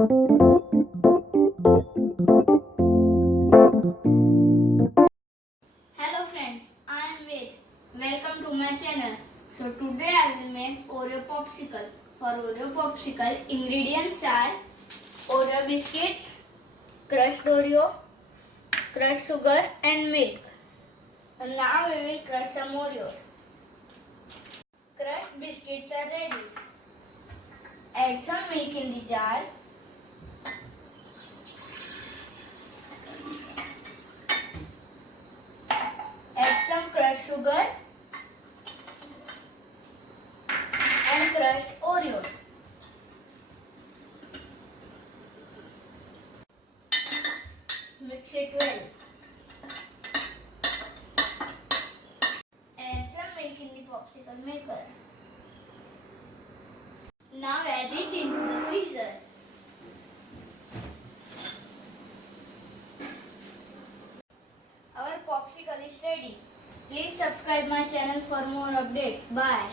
Hello friends, I am Ved. Welcome to my channel. So today I will make Oreo Popsicle. For Oreo Popsicle, ingredients are Oreo Biscuits, crushed Oreo, crushed sugar and milk. And now we will crush some Oreos. Crushed biscuits are ready. Add some milk in the jar. Add some crushed sugar and crushed Oreos. Mix it well. Add some milk in the popsicle maker. Now add it into the freezer. Our popsicle is ready. Please subscribe my channel for more updates. Bye.